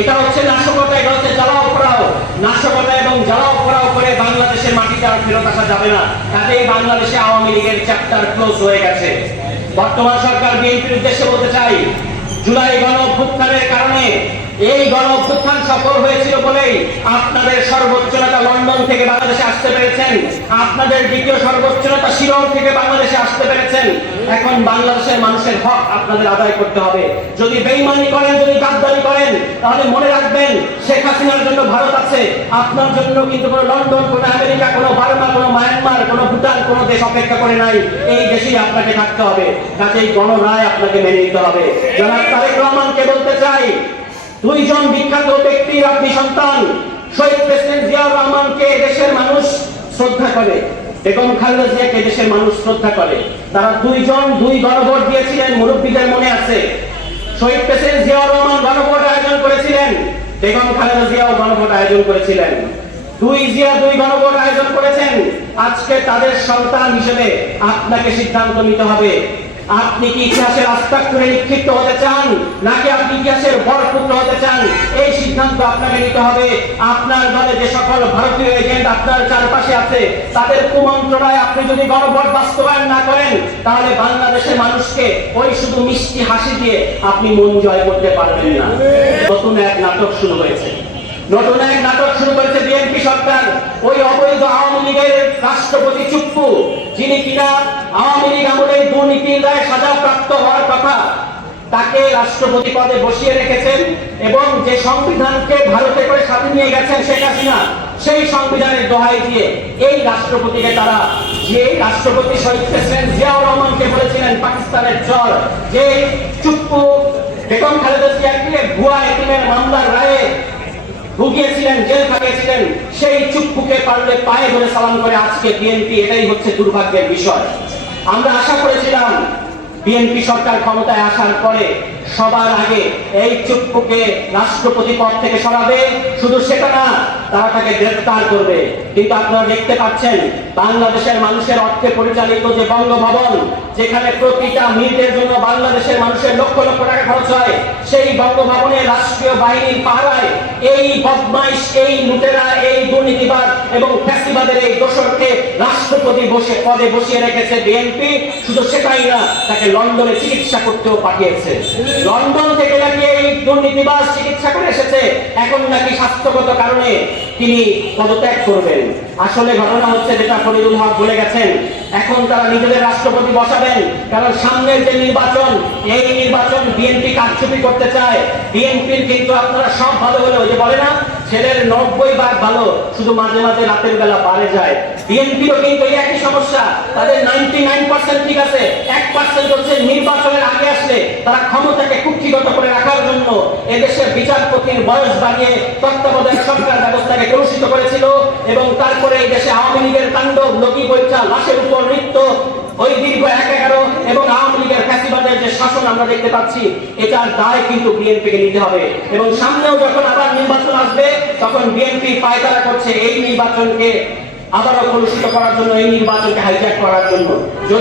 এটা হচ্ছে নাশকতা, এটা হচ্ছে জ্বালাও পোড়াও। নাশকতা এবং জ্বালাও পোড়াও করে বাংলাদেশের মাটিতে আর ফেরত আসা যাবে না। কাজেই বাংলাদেশে আওয়ামী লীগের চ্যাপ্টার ক্লোজ হয়ে গেছে। বর্তমান সরকার বিএনপির উদ্দেশ্যে বলতে চাই, জুলাই গণ অভ্যুত্থানের কারণে, এই গণ অভ্যুত্থান সফল হয়েছিল বলেই আপনাদের সর্বোচ্চ নেতা লন্ডন থেকে বাংলাদেশে আসতে পেরেছেন, আপনাদের দ্বিতীয় সর্বোচ্চ নেতা শিলং থেকে বাংলাদেশে আসতে পেরেছেন। এখন বাংলাদেশের মানুষের হক আপনাদের আদায় করতে হবে। যদি বেঈমানি করেন, যদি গাদ্দারি করেন, তাহলে মনে রাখবেন শেখ হাসিনার জন্য ভারত আছে, আপনার জন্য কিন্তু কোনো লন্ডন, কোনো আমেরিকা, কোনো বার্মা, কোনো মায়ানমার, কোনো ভুটান, কোনো দেশ অপেক্ষা করে নাই। এই দেশেই আপনাকে থাকতে হবে। কাজেই গণরায় আপনাকে মেনে নিতে হবে। জনাব তারেক রহমানকে বলতে চাই, দুইজন বিখ্যাত ব্যক্তির আপনি সন্তান। শহীদ প্রেসিডেন্ট জিয়াউর রহমানকে দেশের মানুষ শ্রদ্ধা করে, বেগম খালেদা জিয়াকে দেশের মানুষ শ্রদ্ধা করে। তারা দুইজন দুই গণভোট দিয়েছিলেন, মুরব্বীদের মনে আছে। শহীদ প্রেসিডেন্ট জিয়াউর রহমান গণভোট আয়োজন করেছিলেন, বেগম খালেদা জিয়াও গণভোট আয়োজন করেছিলেন। দুই জিয়া দুই গণভোট আয়োজন করেছেন। আজকে তাদের সন্তান হিসেবে আপনাকে সিদ্ধান্ত নিতে হবে। আপনি কি ইতিহাসের আস্তাক্ষরে নিক্ষিপ্ত হতে চান, নাকি আপনি ইতিহাসের বরপুত্র হতে চান? এই সিদ্ধান্ত আপনাকে নিতে হবে। আপনার দলে যে সকল ভারতীয় এজেন্ট আপনার চারপাশে আছে, তাদের কুমন্ত্রণায় আপনি যদি গণভোট বাস্তবায়ন না করেন, তাহলে বাংলাদেশের মানুষকে ওই শুধু মিষ্টি হাসি দিয়ে আপনি মন জয় করতে পারবেন না। নতুন এক নাটক শুরু হয়েছে, নতুন এক নাটক শুরু করেছে বিএনপি সরকার। ওই অবৈধ আওয়ামী লীগের রাষ্ট্রপতি চুপ্পু, যিনি কিনা আওয়ামী লীগ আমলে দুর্নীতির দায়ে সাজাপ্রাপ্ত হওয়ার কথা, তাকে রাষ্ট্রপতি পদে বসিয়ে রেখেছেন এবং যে সংবিধানকে ভারতে করে সাথে নিয়ে গেছেন শেখ হাসিনা, সেই সংবিধানের দোহাই দিয়ে এই রাষ্ট্রপতিকে তারা, যে রাষ্ট্রপতি শহীদ প্রেসিডেন্ট জিয়াউর রহমানকে বলেছিলেন পাকিস্তানের চর, যে চুপ্পু বেগম খালেদা জিয়াকে ভুয়া এতিমের মামলার রায়ে ভুগিয়েছিলেন, জেল খাটিয়েছিলেন, সেই চুপ্পুকে পারলে পায়ে ধরে সালাম করে আজকে বিএনপি। এটাই হচ্ছে দুর্ভাগ্যের বিষয়। আমরা আশা করেছিলাম বিএনপি সরকার ক্ষমতায় আসার পরে সবার আগে এই চুপ্পুকে রাষ্ট্রপতি পদ থেকে সরাবে। শুধু সেটা না, তারা তাকে গ্রেফতার করবে। কিন্তু আপনারা দেখতে পাচ্ছেন বাংলাদেশের মানুষের অর্থে পরিচালিত যে বঙ্গভবন, যেখানে প্রতিটা মিনিটের জন্য বাংলাদেশের মানুষের লক্ষ লক্ষ টাকা খরচ হয়, সেই বঙ্গভবনে রাষ্ট্রীয় বাহিনীর পাহারায় এই বদমাইশ, এই লুটেরা, এই দুর্নীতিবাদ এবং ফ্যাসিবাদের এই দোসরকে রাষ্ট্রপতি পদে বসিয়ে রেখেছে বিএনপি। শুধু সেটাই না, তাকে লন্ডনে চিকিৎসা করতেও পাঠিয়েছে। লন্ডন থেকে নাকি এই দুর্নীতিবাজ চিকিৎসা করে এসেছে, এখন নাকি স্বাস্থ্যগত কারণে তিনি পদত্যাগ করবেন। আসলে ঘটনা হচ্ছে যেটা ফরিদুল হক বলে গেছেন, এখন তারা নিজেদের রাষ্ট্রপতি বসাবেন, কারণ সামনের যে নির্বাচন, এই নির্বাচন বিএনপি কারচুপি করতে চায়। বিএনপির কিন্তু আপনারা সব ভালো হলে, ওই যে বলে না ছেলের 90 ভাগ ভালো, শুধু মাঝে মাঝে রাতের বেলা বাড়ে যায়। বিএনপিরও কিন্তু এই একই সমস্যা। তাদের 99% ঠিক আছে, 1% হচ্ছে নির্বাচনের আগে আসলে তারা ক্ষমতাকে কুক্ষিগত করে রাখার জন্য এদেশের বিচারপতির বয়স বাড়িয়ে তত্ত্বাবধায়ক সরকার ব্যবস্থাকে কলুষিত করেছিল এবং তারপরে এই দেশে আওয়ামী লীগের তাণ্ডব, লোকি বৈঠা, লাশের উপর নৃত্য, ওই দীর্ঘ 11 এবং আওয়ামী লীগের ফ্যাসিবাদের যে শাসন আমরা দেখতে পাচ্ছি, এটার দায় কিন্তু বিএনপিকে নিতে হবে। এবং সামনেও যখন আবার নির্বাচন আসবে, তখন বিএনপি পায়তারা করছে এই নির্বাচনকে আবারও কলুষিত করার জন্য, এই নির্বাচনকে হাইজ্যাক করার জন্য। যদি